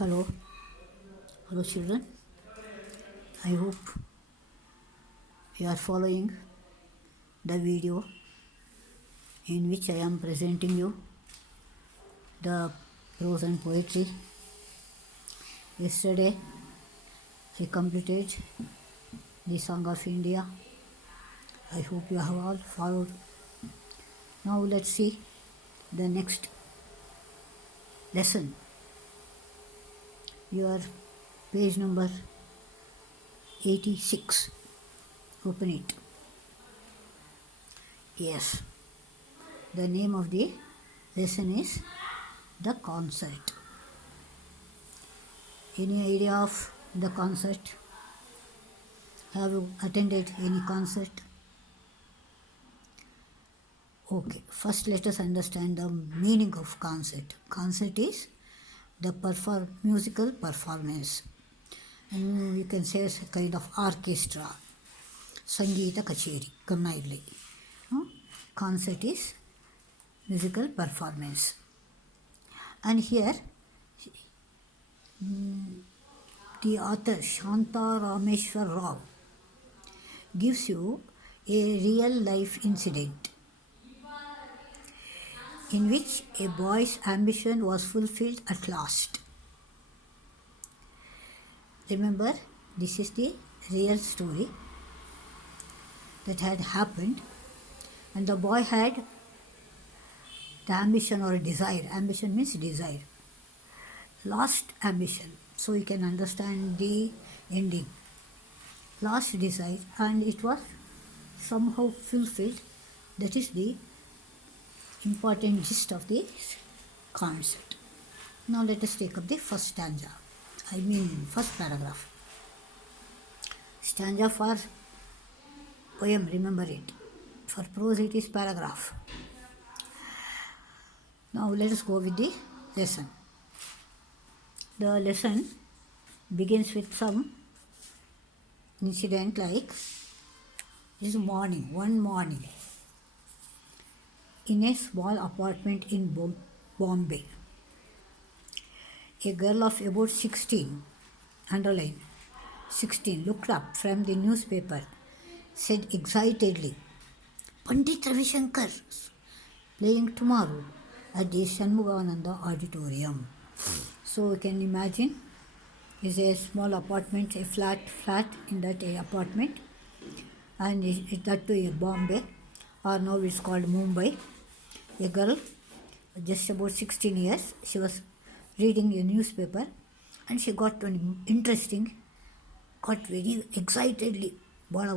Hello, hello children. I hope you are following the video in which I am presenting you the prose and poetry. Yesterday I completed the Song of India. I hope you have all followed. Now let's see the next lesson. Your page number 86. Open it. Yes, the name of the lesson is The Concert. Any idea of the concert? Have you attended any concert? Okay, first let us understand the meaning of concert. Concert is the musical performance. And you can say it's a kind of orchestra. Sangeeta Kacheri, Kannayilli. Concert is musical performance. And here, the author Shanta Rameshwar Rao gives you a real life incident in which a boy's ambition was fulfilled at last. Remember, this is the real story that had happened, and the boy had the ambition or desire. Ambition means desire. Lost ambition. So you can understand the ending. Lost desire, and it was somehow fulfilled. That is the important gist of the concept. Now let us take up the first stanza. First paragraph. Stanza for poem, remember it. For prose it is paragraph. Now let us go with the lesson. The lesson begins with some incident like this morning, one morning, in a small apartment in Bombay. A girl of about 16, underline 16, looked up from the newspaper, said excitedly, Pandit Ravi Shankar playing tomorrow at the Shanmugananda Auditorium. So you can imagine, is a small apartment, a flat in that apartment, and that too in Bombay, or now it's called Mumbai. A girl, just about 16 years, she was reading a newspaper, and she got very excitedly, what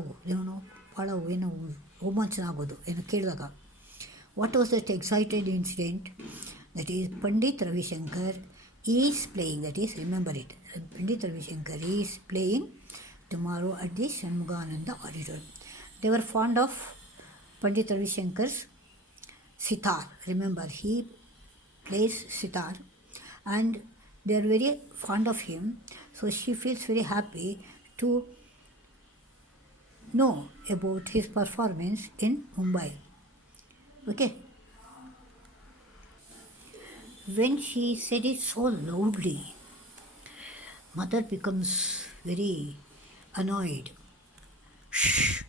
was that excited incident? That is, Pandit Ravi Shankar is playing, that is, remember it, Pandit Ravi Shankar is playing tomorrow at the Shanmugananda Auditorium. They were fond of Pandit Ravi Shankar's sitar. Remember, he plays sitar, and they are very fond of him. So she feels very happy to know about his performance in Mumbai. Okay. When she said it so loudly, mother becomes very annoyed. Shh,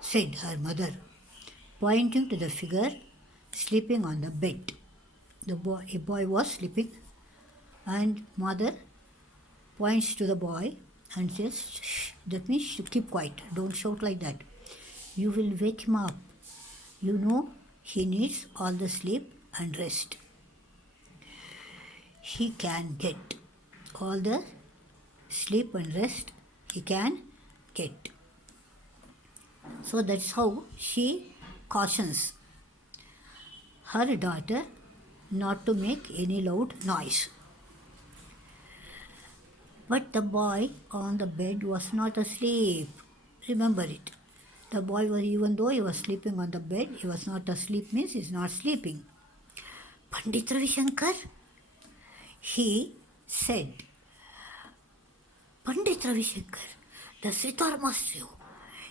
said her mother, pointing to the figure sleeping on the bed. A boy was sleeping, and mother points to the boy and says, shh, that means keep quiet, don't shout like that. You will wake him up. You know he needs all the sleep and rest he can get. All the sleep and rest he can get. So that's how she cautions her daughter not to make any loud noise. But the boy on the bed was not asleep. Remember it. The boy was, even though he was sleeping on the bed, he was not asleep, means he is not sleeping. Pandit Ravi Shankar, he said, Pandit Ravi Shankar, the sitar master.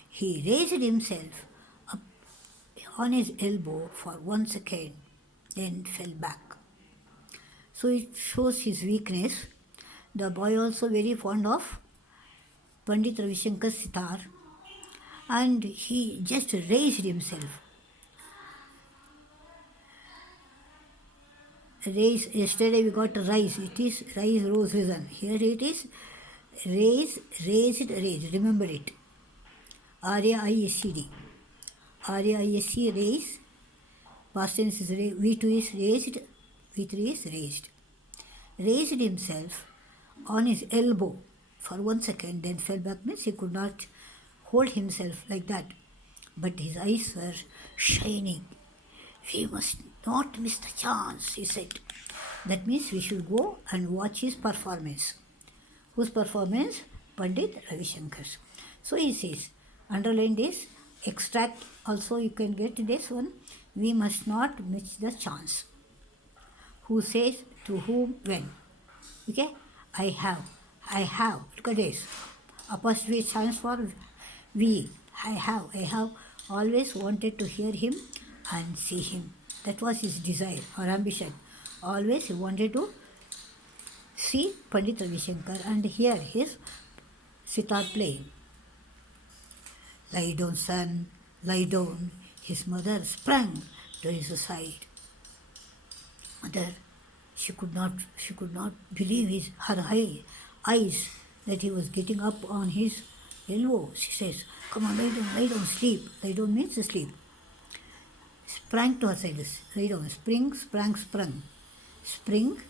He raised himself up on his elbow for 1 second, then fell back. So it shows his weakness, The boy also very fond of Pandit Ravi Shankar's sitar, and he just raised himself. Raise, yesterday we got rise, it is rise, rose, risen. Here it is raise, raised, raised. Remember it. R-A-I-S-E-D. R-A-I-S-E, raise. Past tense is V2 is raised, V3 is raised. Raised himself on his elbow for 1 second, then fell back, means he could not hold himself like that. But his eyes were shining. We must not miss the chance, he said. That means we should go and watch his performance. Whose performance? Pandit Ravi Shankar's. So he says, underline this, extract also you can get this one. We must not miss the chance. Who says, to whom, when. Okay? I have. Look at this. Apostrophe stands for we. I have always wanted to hear him and see him. That was his desire or ambition. Always he wanted to see Pandit Ravi Shankar and hear his sitar playing. Lie down, son, lie down. His mother sprang to his side. Mother, she could not believe her eyes that he was getting up on his elbow. She says, come on, lie down, sleep. Lie down means sleep. Sprang to her side, lie down. Spring, sprang, sprung. Spring,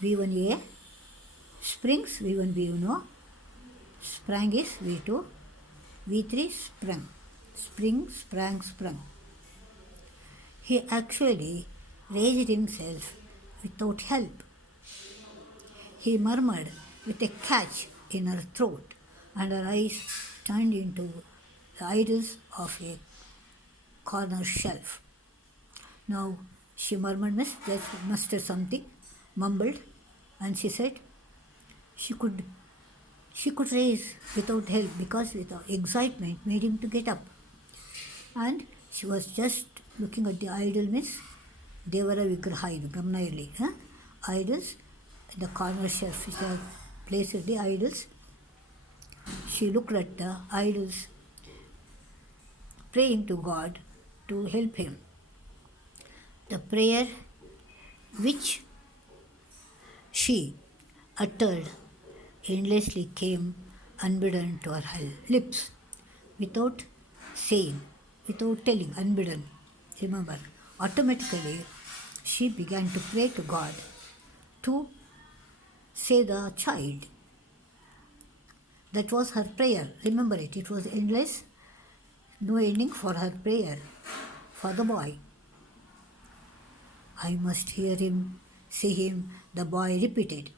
V1A. Springs, V1B, you know. Sprang is V2. V3, sprung. Spring, sprang, sprung. He actually raised himself without help. He murmured with a catch in her throat, and her eyes turned into the idols of a corner shelf. Now she murmured, mustered something, mumbled, and she said she could raise without help because without excitement made him to get up. And she was just looking at the idol, means Devara Vigraha, Gamnaili, idols, the corner shelf is the place of the idols. She looked at the idols, praying to God to help him. The prayer which she uttered endlessly came unbidden to her lips, without saying, without telling, unbidden. Remember, automatically she began to pray to God to save the child. That was her prayer. Remember it, it was endless, no ending for her prayer for the boy. I must hear him, see him, the boy repeated.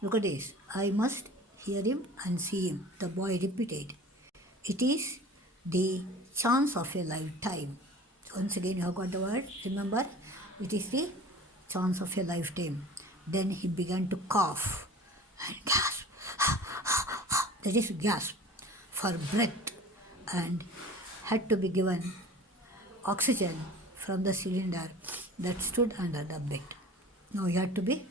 Look at this. I must hear him and see him, the boy repeated. It is the chance of a lifetime. Once again, you have got the word. Remember, it is the chance of a lifetime. Then he began to cough and gasp. That is gasp for breath, and had to be given oxygen from the cylinder that stood under the bed. Now he had to be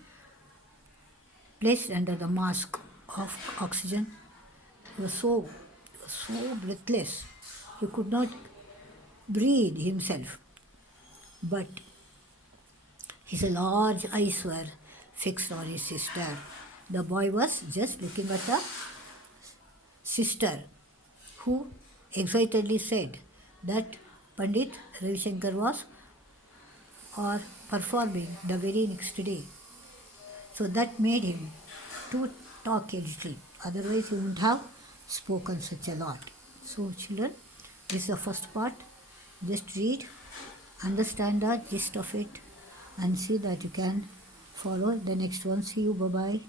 placed under the mask of oxygen. He was so breathless. He could not breathe himself. But his large eyes were fixed on his sister. The boy was just looking at the sister, who excitedly said that Pandit Ravi Shankar was performing the very next day. So that made him to talk a little. Otherwise he wouldn't have spoken such a lot. So children, this is the first part. Just read, understand the gist of it, and see that you can follow the next one. See you. Bye-bye.